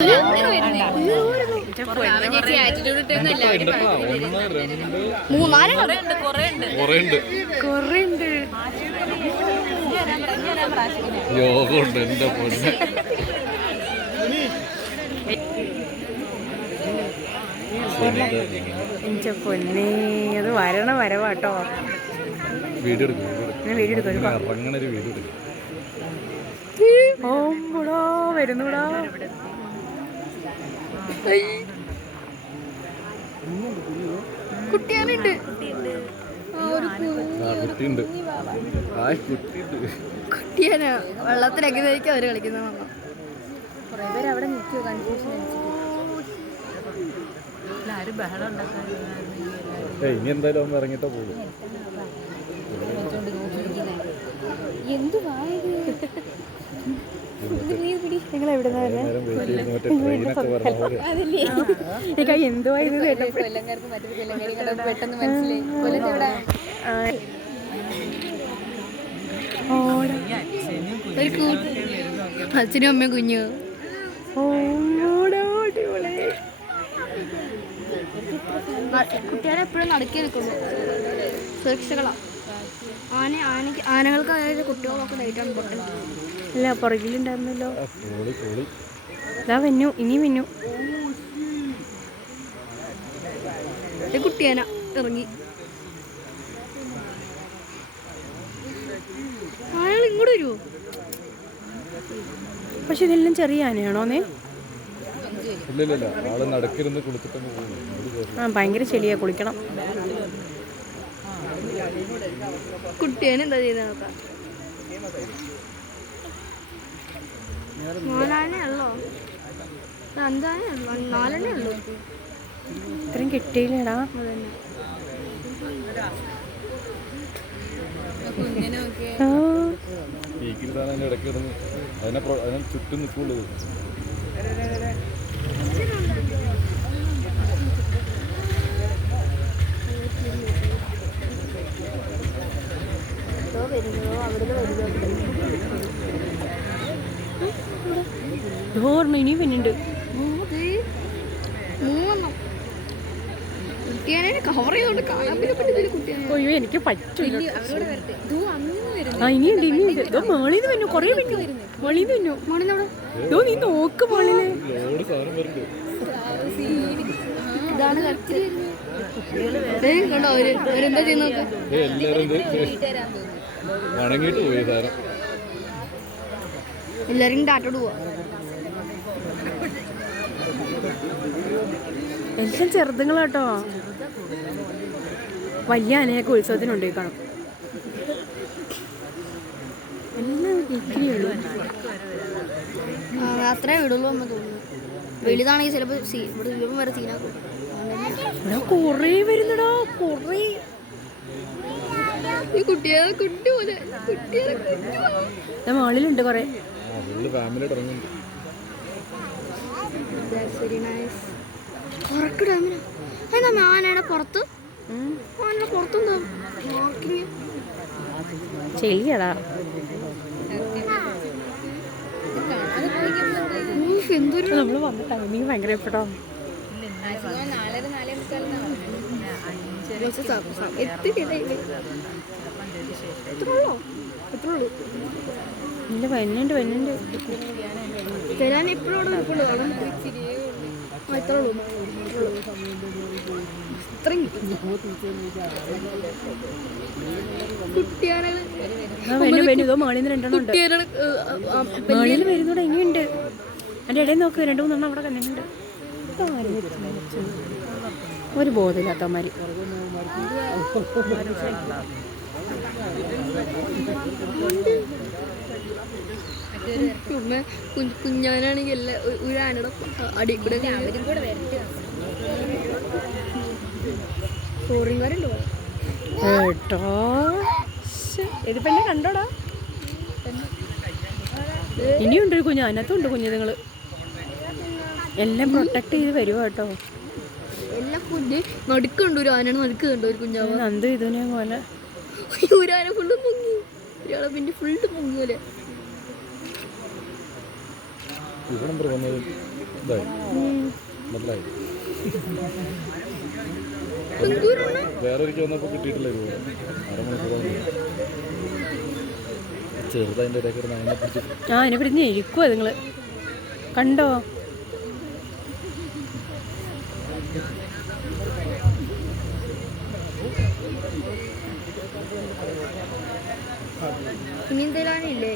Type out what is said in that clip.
യോഗമുണ്ട് എന്റെ പൊന്നെ. എന്റെ പൊന്നെ, അത് വരണ വരവാട്ടോ. വീഡിയോ എടുക്കും. ഓമ്പുടാ വരുന്നൂടാ. കുട്ടിയാനുണ്ട്, കുട്ടിയാനാ വെള്ളത്തിലൊക്കെ ആയിരിക്കും അവര് കളിക്കുന്നത്. കുറെ പേര് അവിടെ നിൽക്കുവോ കൺഫ്യൂഷൻ ഇനി എന്തായാലും ഒന്ന് ഇറങ്ങിട്ടോ പോകും. നിങ്ങൾ എവിടുന്നാ എന്തുവാ ഇത് പെട്ടെന്ന് മനസ്സിലായി. അച്ഛനും അമ്മയും കുഞ്ഞു കുട്ടികളെ എപ്പോഴും നടക്കി നിൽക്കുന്നു. സുരക്ഷകളാ. ആനകൾക്ക് അതായത് കുട്ടികളൊക്കെ ലൈറ്റാണ് പൊട്ടൽ. അല്ല പുറകിലുണ്ടായിരുന്നല്ലോ. ഇതാ വെന്നു, ഇനി വെന്നു. കുട്ടിയാന ഇറങ്ങി. ആനകൾ ഇങ്ങോട്ട് വരുമോ? പക്ഷെ ഇതെല്ലാം ചെറിയ ആനയാണോന്നേ? ഭയങ്കര ചെളിയാ, കുളിക്കണം. കുട്ടിയാന എന്താ ചെയ്ത നോക്കാം. 4 ആനയുള്ളോ? 5 ആനയുള്ളൂ, 4 ആനേ ഉള്ളൂ. ഇത്രയും കിട്ടിയില്ലടാ. ചുറ്റും നിൽക്കുള്ളൂ. ഇനി പിന്നുണ്ട്. കവർ ചെയ്തോണ്ട് കാണാൻ പറ്റും. അയ്യോ എനിക്ക് പറ്റില്ല. ഇനിയുണ്ട്, ഇനിയുണ്ട്. ഇതോ മേളിന്ന് വന്നു, കൊറേ വന്നു. മേളിന്ന് വന്നു. മേളിന്നോ നീ നോക്ക് മേളില്. ഇതാണ് എന്താ ചെയ്യുന്ന എല്ലാരും ടാറ്റോട് പോവാ. എല്ലാം ചെറുതുങ്ങളാട്ടോ. വലിയ ആനയൊക്കെ ഉത്സവത്തിനുണ്ടായി കാണും. എല്ലാം ഇരിക്കുകയുള്ളൂ. അത്രേ വിടുള്ളൂ എന്ന് തോന്നുന്നു. വലുതാണെങ്കിൽ ചിലപ്പോൾ ഇവിടെ ചിലപ്പോൾ വരെ സീനാക്കും. കൊറേ വരുന്നടാ, കൊറേ. ഈ കുട്ടികളെ കുട്ടി പോലെ മാളിലുണ്ട് കൊറേ. ആനയുടെ പുറത്ത്, ആനയുടെ പുറത്തെന്താ മാർക്കിങ്? ചെളിയടാ. എന്തൊരു നമ്മള് വന്ന ടൈമിങ് ഭയങ്കര ഇഷ്ടപ്പെട്ടോ. വന്നുണ്ട് വന്നുണ്ട്. തരാൻ എപ്പോഴും അവിടെ നിൽക്കുള്ളൂ. മേളിൽ വരുന്നൂടെ ഇനിയുണ്ട്. എൻ്റെ ഇടയിൽ നോക്ക്, 2-3 അവിടെ കണ്ടിട്ടുണ്ട്. ഒരു ബോധമില്ലാത്തമാര്. കുഞ്ഞാനാണെങ്കിൽ എല്ലാ ഒരു ആനയുടെ അടി കൂടെ ചോറിങ്കാരുണ്ടോ കേട്ടോ. ഇതിപ്പോ എന്നെ കണ്ടോടാ. ഇനിയുണ്ട് കുഞ്ഞ്, അതിനകത്തുണ്ട് കുഞ്ഞുങ്ങള്. എല്ലാം പ്രൊട്ടക്ട് ചെയ്ത് വരുവാ കേട്ടോ. എല്ലാം കുഞ്ഞ് നടുക്കുണ്ട്. ഒരു ആനയാണ് നടുക്ക് കണ്ടോ, ഒരു കുഞ്ഞാവ് നന്ദു ഇതിനെ പോലെ. ഒരു ആന ഫുള്ള് മുങ്ങി, ഒരാളെ പിന്നെ ഫുള്ള് മുങ്ങി പോലെ. ഇതായി മനസ്സിലായി. വേറെ ഒരിക്കൽ വന്നപ്പോൾ കിട്ടിയിട്ടില്ല ഇതുപോലെ. അരമണിക്കൂറോളം ചെറുതതിൻ്റെ ഇടയിൽ കിടന്ന് അതിനെ പിടിച്ച് അതിനെ പിടിച്ച് ഇരിക്കുവാ നിങ്ങൾ കണ്ടോ. ഇനി എന്തെങ്കിലും ഇല്ലേ?